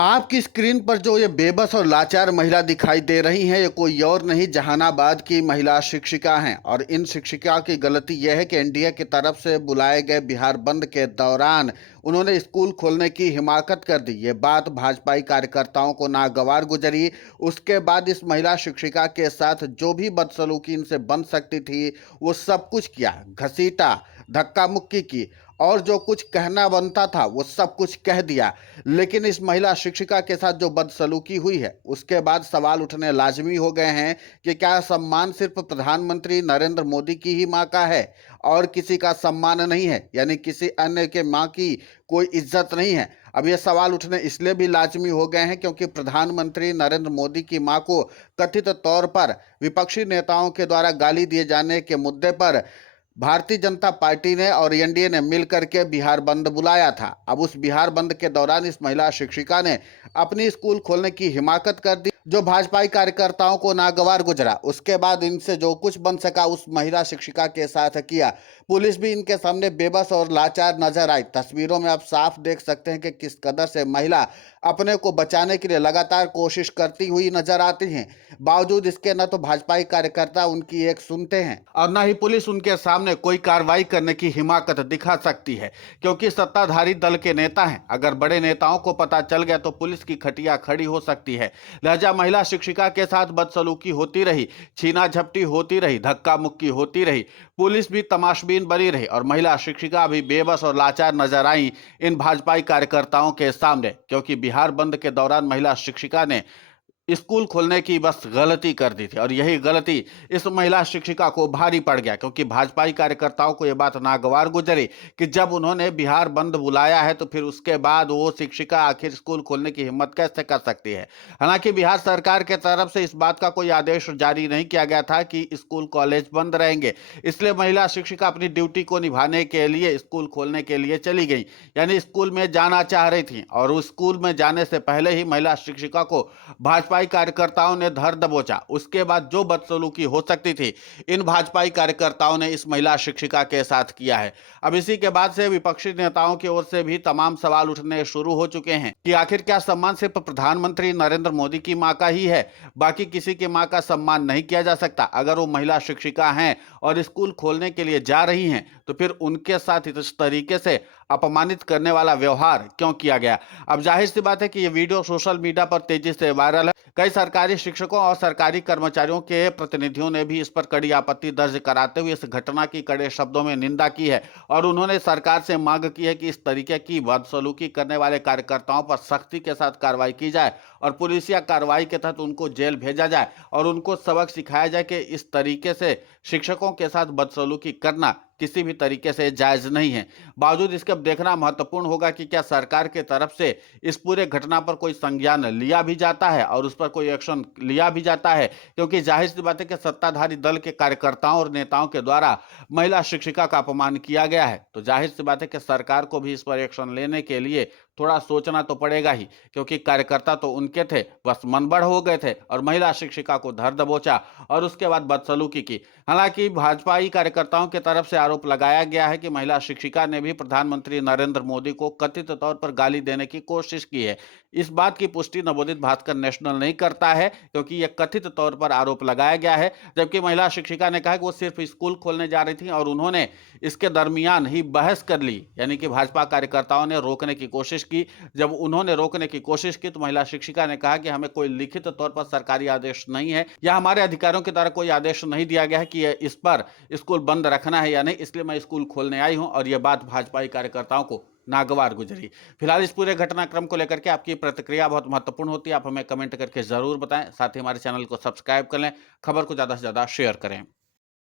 आपकी स्क्रीन पर जो ये बेबस और लाचार महिला दिखाई दे रही हैं, ये कोई और नहीं जहानाबाद की महिला शिक्षिका हैं। और इन शिक्षिका की गलती यह है कि एनडीए की तरफ से बुलाए गए बिहार बंद के दौरान उन्होंने स्कूल खोलने की हिमाकत कर दी। ये बात भाजपाई कार्यकर्ताओं को नागवार गुजरी। उसके बाद इस महिला शिक्षिका के साथ जो भी बदसलूकी इनसे बन सकती थी वो सब कुछ किया, घसीटा, धक्का मुक्की की और जो कुछ कहना बनता था वो सब कुछ कह दिया। लेकिन इस महिला शिक्षिका के साथ जो बदसलूकी हुई है उसके बाद सवाल उठने लाजमी हो गए हैं कि क्या सम्मान सिर्फ प्रधानमंत्री नरेंद्र मोदी की ही मां का है और किसी का सम्मान नहीं है, यानी किसी अन्य के मां की कोई इज्जत नहीं है। अब ये सवाल उठने इसलिए भी लाजमी हो गए हैं क्योंकि प्रधानमंत्री नरेंद्र मोदी की मां को कथित तौर पर विपक्षी नेताओं के द्वारा गाली दिए जाने के मुद्दे पर भारतीय जनता पार्टी ने और एनडीए ने मिलकर के बिहार बंद बुलाया था। अब उस बिहार बंद के दौरान इस महिला शिक्षिका ने अपनी स्कूल खोलने की हिमाकत कर दी, जो भाजपाई कार्यकर्ताओं को नागवार गुजरा। उसके बाद इनसे जो कुछ बन सका उस महिला शिक्षिका के साथ किया। पुलिस भी इनके सामने बेबस और लाचार नजर आई। तस्वीरों में आप साफ देख सकते हैं कि किस कदर से महिला अपने को बचाने के लिए लगातार कोशिश करती हुई नजर आती हैं। बावजूद इसके न तो भाजपाई कार्यकर्ता उनकी एक सुनते हैं और न ही पुलिस उनके सामने कोई कार्रवाई करने की हिमाकत दिखा सकती है, क्योंकि सत्ताधारी दल के नेता हैं। अगर बड़े नेताओं को पता चल गया तो पुलिस की खटिया खड़ी हो सकती है। लिहाजा महिला शिक्षिका के साथ बदसलूकी होती रही, छीना झपटी होती रही, धक्का मुक्की होती रही, पुलिस भी तमाशबीन बनी रही और महिला शिक्षिका भी बेबस और लाचार नजर आई इन भाजपाई कार्यकर्ताओं के सामने, क्योंकि बिहार बंद के दौरान महिला शिक्षिका ने स्कूल खोलने की बस गलती कर दी थी और यही गलती इस महिला शिक्षिका को भारी पड़ गया, क्योंकि भाजपाई कार्यकर्ताओं को यह बात नागवार गुजरी कि जब उन्होंने बिहार बंद बुलाया है तो फिर उसके बाद वो शिक्षिका आखिर स्कूल खोलने की हिम्मत कैसे कर सकती है। हालांकि बिहार सरकार के तरफ से इस बात का कोई आदेश जारी नहीं किया गया था कि स्कूल कॉलेज बंद रहेंगे, इसलिए महिला शिक्षिका अपनी ड्यूटी को निभाने के लिए स्कूल खोलने के लिए चली गई, यानी स्कूल में जाना चाह रही थी। और उस स्कूल में जाने से पहले ही महिला शिक्षिका को भाजपा कार्यकर्ताओं ने धर दबोचा। उसके बाद जो बदसलूकी हो सकती थी इन भाजपाई कार्यकर्ताओं ने इस महिला शिक्षिका के साथ किया है। अब इसी के बाद से विपक्षी नेताओं की ओर से भी तमाम सवाल उठने शुरू हो चुके हैं कि आखिर क्या सम्मान सिर्फ प्रधानमंत्री नरेंद्र मोदी की मां का ही है, बाकी किसी की मां का सम्मान नहीं किया जा सकता। अगर वो महिला शिक्षिका हैं और स्कूल खोलने के लिए जा रही हैं तो फिर उनके साथ इस तरीके से अपमानित करने वाला व्यवहार क्यों किया गया। अब जाहिर सी बात है कि यह वीडियो सोशल मीडिया पर तेजी से वायरल है। कई सरकारी शिक्षकों और सरकारी कर्मचारियों के प्रतिनिधियों ने भी इस पर कड़ी आपत्ति दर्ज कराते हुए इस घटना की कड़े शब्दों में निंदा की है और उन्होंने सरकार से मांग की है कि इस तरीके की बदसलूकी करने वाले कार्यकर्ताओं पर सख्ती के साथ कार्रवाई की जाए और पुलिसिया कार्रवाई के तहत उनको जेल भेजा जाए और उनको सबक सिखाया जाए कि इस तरीके से शिक्षकों के साथ बदसलूकी करना किसी भी तरीके से जायज नहीं है। बावजूद इसके अब देखना महत्वपूर्ण होगा कि क्या सरकार के तरफ से इस पूरे घटना पर कोई संज्ञान लिया भी जाता है और उस पर कोई एक्शन लिया भी जाता है, क्योंकि जाहिर सी बात है कि सत्ताधारी दल के कार्यकर्ताओं और नेताओं के द्वारा महिला शिक्षिका का अपमान किया गया है। तो जाहिर सी बात है कि सरकार को भी इस पर एक्शन लेने के लिए थोड़ा सोचना तो पड़ेगा ही, क्योंकि कार्यकर्ता तो उनके थे, बस मनबढ़ हो गए थे और महिला शिक्षिका को धर दबोचा और उसके बाद बदसलूकी की। हालांकि भाजपाई कार्यकर्ताओं की तरफ से आरोप लगाया गया है कि महिला शिक्षिका ने भी प्रधानमंत्री नरेंद्र मोदी को कथित तौर पर गाली देने की कोशिश की है। इस बात की पुष्टि नवोदित भास्कर नेशनल नहीं करता है, क्योंकि यह कथित तौर पर आरोप लगाया गया है, जबकि महिला शिक्षिका ने कहा कि वो सिर्फ स्कूल खोलने जा रही थी और उन्होंने इसके दरमियान ही बहस कर ली, यानी कि भाजपा कार्यकर्ताओं ने रोकने की कोशिश की। जब उन्होंने रोकने की कोशिश की तो महिला शिक्षिका ने कहा कि हमें कोई लिखित तौर पर सरकारी आदेश नहीं है या हमारे अधिकारियों की तरह कोई आदेश नहीं दिया गया है कि इस पर स्कूल बंद रखना है या नहीं, इसलिए मैं स्कूल खोलने आई हूं। और यह बात भाजपाई कार्यकर्ताओं को नागवार गुजरी। फिलहाल इस पूरे घटनाक्रम को लेकर के आपकी प्रतिक्रिया बहुत महत्वपूर्ण होती है, आप हमें कमेंट करके जरूर बताएं। साथ ही हमारे चैनल को सब्सक्राइब कर लें, खबर को ज्यादा से ज्यादा शेयर करें।